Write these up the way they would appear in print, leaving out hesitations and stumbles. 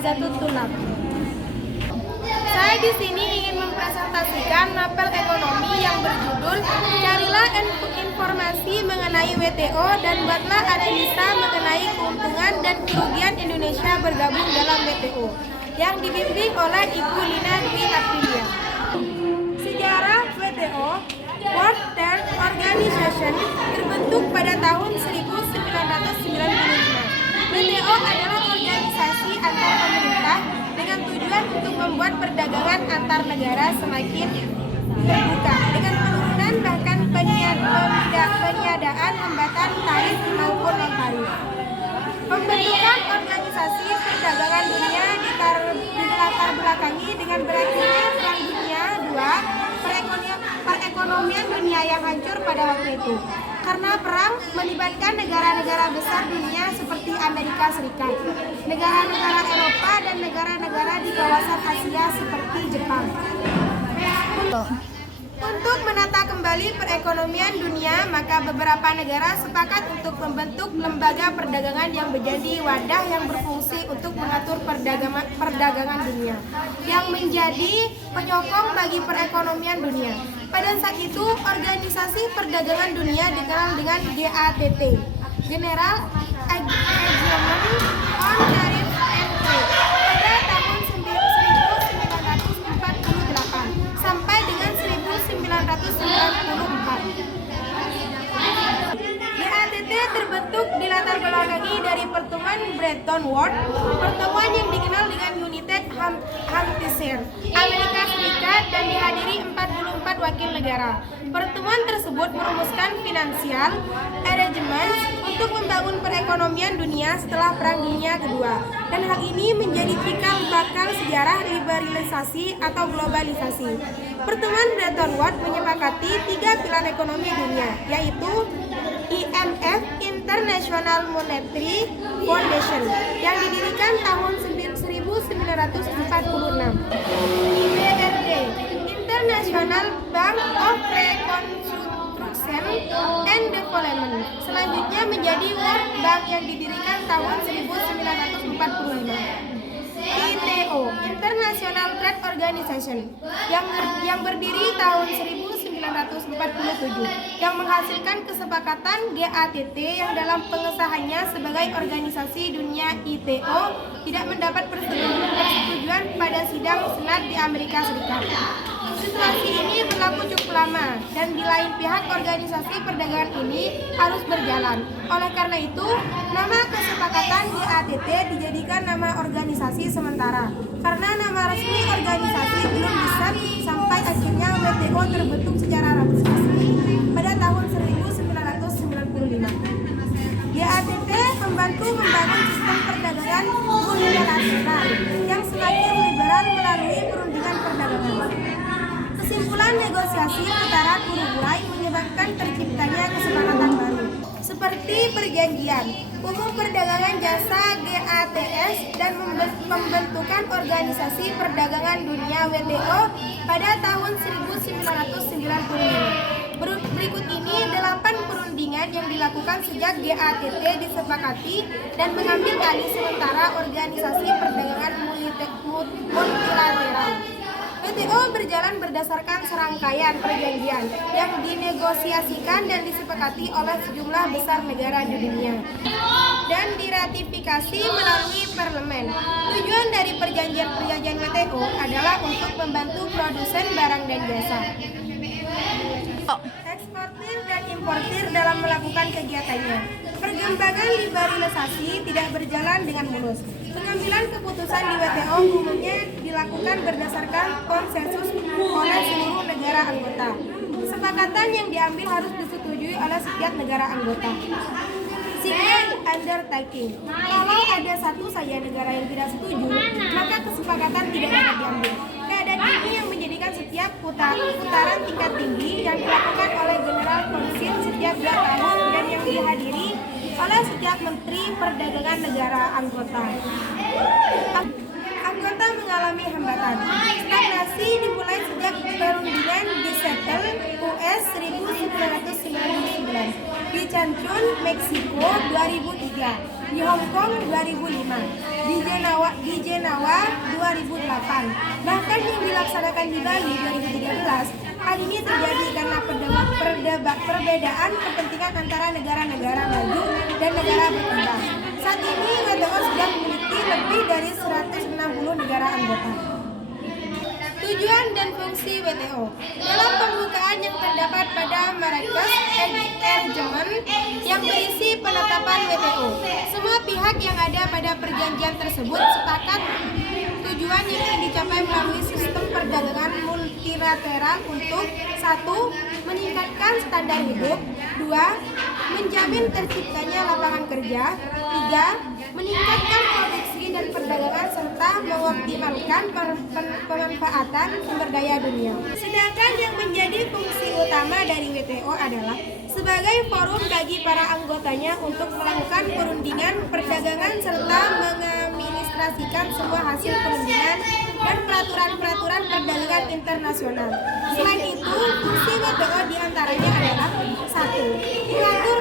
Ijazatut Tulab. Saya di sini ingin mempresentasikan mapel ekonomi yang berjudul Carilah informasi mengenai WTO dan buatlah analisa mengenai keuntungan dan kerugian Indonesia bergabung dalam WTO, yang dibimbing oleh Ibu Lina Dwi Aprilia. Sejarah WTO, World Trade Organization, terbentuk pada tahun 1995. WTO adalah organisasi antar pemerintah dengan tujuan untuk membuat perdagangan antar negara semakin terbuka dengan penurunan bahkan peniadaan hambatan tarif maupun non-tarif. Pembentukan organisasi perdagangan dunia dilatar belakangi dengan berakhirnya Perang Dunia II, perekonomian dunia yang hancur pada waktu itu. Karena perang melibatkan negara-negara besar dunia seperti Amerika Serikat, negara-negara Eropa, dan negara-negara di kawasan Asia seperti Jepang. Untuk menata kembali perekonomian dunia, maka beberapa negara sepakat untuk membentuk lembaga perdagangan yang menjadi wadah yang berfungsi untuk mengatur perdagangan dunia, yang menjadi penyokong bagi perekonomian dunia. Pada saat itu, Organisasi Perdagangan Dunia dikenal dengan GATT, General Agreement on Tariff and Trade, pada tahun 1948 sampai dengan 1994. GATT terbentuk di latar belakangi dari pertemuan Bretton Woods, pertemuan yang dikenal dengan United Hampshire, Amerika Serikat, dan dihadiri 44 wakil negara. Pertemuan tersebut merumuskan financial arrangements untuk membangun perekonomian dunia setelah Perang Dunia Kedua, dan hal ini menjadi cikal bakal sejarah liberalisasi atau globalisasi. Pertemuan Bretton Woods menyepakati 3 pilar ekonomi dunia, yaitu IMF, International Monetary Foundation, yang didirikan tahun 1946, IBRD, International Bank of Reconstruction and Development, selanjutnya menjadi World Bank yang didirikan tahun 1945. WTO, International Trade Organization, yang berdiri tahun 1947, yang menghasilkan kesepakatan GATT yang dalam pengesahannya sebagai organisasi dunia ITO tidak mendapat persetujuan pada sidang Senat di Amerika Serikat. Situasi ini berlaku cukup lama, dan di lain pihak organisasi perdagangan ini harus berjalan. Oleh karena itu, nama kesepakatan GATT dijadikan nama organisasi sementara, karena nama resmi organisasi belum bisa sampai akhirnya WTO terbentuk secara resmi pada tahun 1995. GATT membantu membangun sistem perdagangan multilateral yang semakin liberal melalui perundingan perdagangan. Kesimpulan negosiasi putaran Uruguay menyebabkan terciptanya kesepakatan baru, seperti perjanjian umum perdagangan jasa GATS dan pembentukan organisasi perdagangan dunia WTO pada tahun 1995. Berikut ini 8 perundingan yang dilakukan sejak GATT disepakati dan mengambil alih sementara organisasi perdagangan multilateral. WTO berjalan berdasarkan serangkaian perjanjian yang dinegosiasikan dan disepakati oleh sejumlah besar negara di dunia dan diratifikasi melalui parlemen. Tujuan dari perjanjian-perjanjian WTO adalah untuk membantu produsen barang dan jasa, eksportir dan importir dalam melakukan kegiatannya. Perkembangan liberalisasi tidak berjalan dengan mulus. Pengambilan keputusan di WTO umumnya dilakukan berdasarkan konsensus oleh seluruh negara anggota. Kesepakatan yang diambil harus disetujui oleh setiap negara anggota. Single undertaking. Kalau ada satu saja negara yang tidak setuju, maka kesepakatan tidak dapat diambil. Keadaan ini yang menjadikan setiap putaran tingkat tinggi yang dilakukan oleh General Council setiap 2 tahun dan yang dihadiri oleh setiap menteri perdagangan negara anggota. Anggota mengalami hambatan. Stagnasi dimulai sejak perundingan di Seattle, US 1999, di Cancun, Meksiko 2003, di Hong Kong 2005, di Jenewa 2008, bahkan yang dilaksanakan di Bali 2013. Hal ini terjadi karena perbedaan kepentingan antara negara-negara maju dan negara berkembang. Saat ini WTO sudah memiliki lebih dari 160 negara anggota. Tujuan dan fungsi WTO. Dalam pembukaan yang terdapat pada Marrakesh Agreement yang berisi penetapan WTO, semua pihak yang ada pada perjanjian tersebut sepakat tujuan yang ingin dicapai melalui sistem perdagangan multilateral untuk 1. Meningkatkan standar hidup, 2. Menjamin terciptanya lapangan kerja, 3. Meningkatkan produksi dan perdagangan serta mengoptimalkan pemanfaatan sumber daya dunia. Sedangkan yang menjadi fungsi utama dari WTO adalah sebagai forum bagi para anggotanya untuk melakukan perundingan perdagangan serta mengadministrasikan semua hasil perundingan dan peraturan-peraturan perdagangan internasional. Selain itu, fungsi WTO diantaranya adalah 1. Mengatur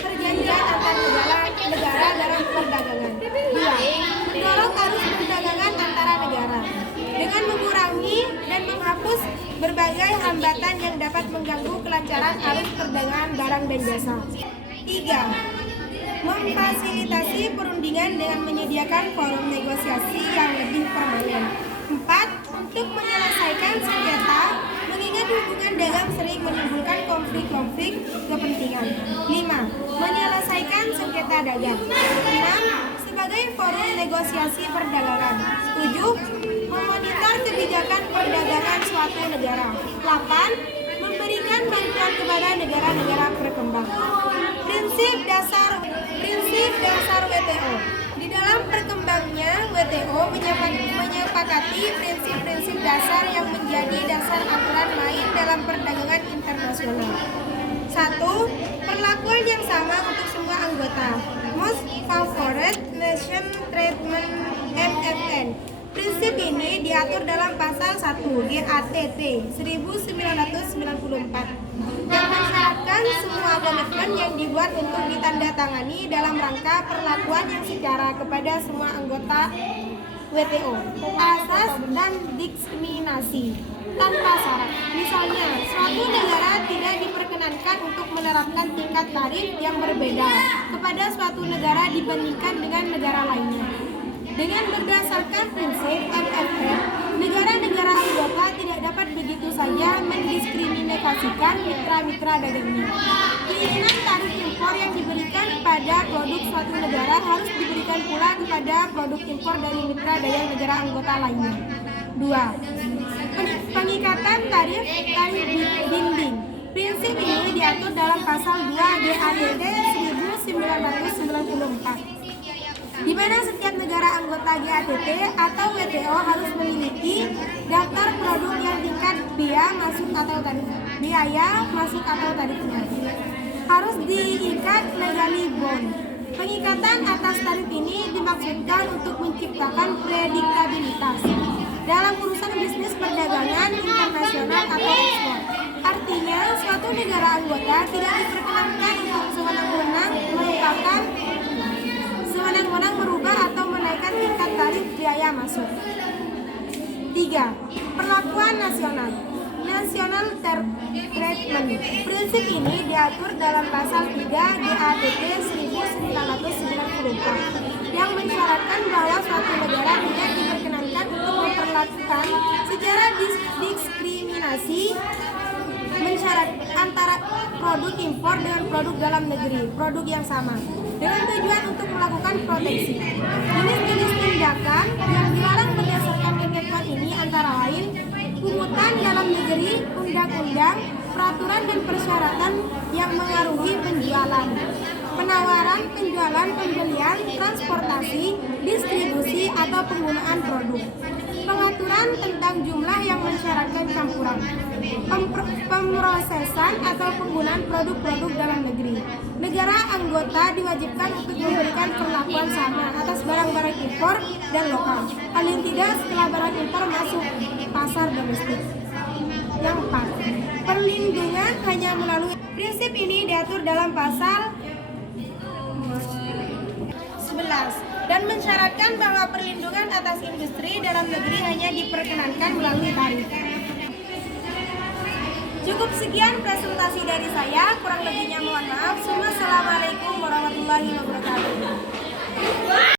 perjanjian antar negara dalam perdagangan, 2. Mendorong arus perdagangan antara negara dengan mengurangi dan menghapus berbagai hambatan yang dapat mengganggu kelancaran arus perdagangan barang dan jasa, 3. Memfasilitasi perundingan dengan menyediakan forum negosiasi yang lebih permanen, 4. Untuk menyelesaikan sengketa mengingat hubungan dagang sering menimbulkan konflik-konflik kepentingan, 5. Menyelesaikan sengketa dagang, 6. Sebagai forum negosiasi perdagangan, 7. Memonitor kebijakan perdagangan suatu negara, 8. Memberikan bantuan kepada negara-negara berkembang. Prinsip dasar WTO. Di dalam perkembangnya, WTO menyepakati prinsip-prinsip dasar yang menjadi dasar aturan main dalam perdagangan internasional. 1. Perlakuan yang sama untuk semua anggota. Most Favored Nation Treatment (MFN). Prinsip ini diatur dalam pasal 1 GATT 1994 yang mensyaratkan semua komitmen yang dibuat untuk ditandatangani dalam rangka perlakuan yang setara kepada semua anggota WTO, asas dan diskriminasi tanpa syarat. Misalnya, suatu negara tidak diperkenankan untuk menerapkan tingkat tarif yang berbeda kepada suatu negara dibandingkan dengan negara lainnya. Dengan berdasarkan prinsip MFN, negara-negara anggota tidak dapat begitu saja mendiskriminasikan mitra-mitra dagangnya. Keinginan tarif impor yang diberikan pada produk suatu negara harus diberikan pula kepada produk impor dari mitra dagang negara anggota lainnya. 2. Pengikatan tarif dinding. Prinsip ini diatur dalam pasal 2 GATT 1994. Di mana setiap negara anggota GATT atau WTO harus memiliki daftar produk yang tingkat biaya masuk atau tarifnya harus diikat legally bound. Pengikatan atas tarif ini dimaksudkan untuk menciptakan prediktabilitas dalam urusan bisnis perdagangan internasional atau ekspor. Artinya, suatu negara anggota tidak diperkenankan untuk sewenang-wenang merubah atau menaikkan tingkat tarif biaya masuk. 3. Perlakuan nasional. National Treatment. Prinsip ini diatur dalam pasal 3 GATT 1994 yang mensyaratkan bahwa suatu negara tidak diperkenankan untuk memperlakukan secara diskriminasi mensyarat antara produk impor dengan produk dalam negeri, produk yang sama, dengan tujuan untuk melakukan proteksi. Jenis-jenis tindakan yang dilarang berdasarkan ketentuan ini antara lain pungutan dalam negeri, undang-undang, peraturan dan persyaratan yang mengaruhi penjualan, penawaran, penjualan, pembelian, transportasi, distribusi atau penggunaan produk, pengaturan tentang jumlah yang mensyaratkan campuran, pemrosesan atau penggunaan produk-produk dalam negeri. Negara anggota diwajibkan untuk memberikan perlakuan sama atas barang-barang impor dan lokal, paling tidak setelah barang impor masuk pasar domestik. Yang 4. Perlindungan hanya melalui prinsip ini diatur dalam pasal dan mensyaratkan bahwa perlindungan atas industri dalam negeri hanya diperkenankan melalui tarif. Cukup sekian presentasi dari saya, kurang lebihnya mohon maaf. Wassalamualaikum warahmatullahi wabarakatuh.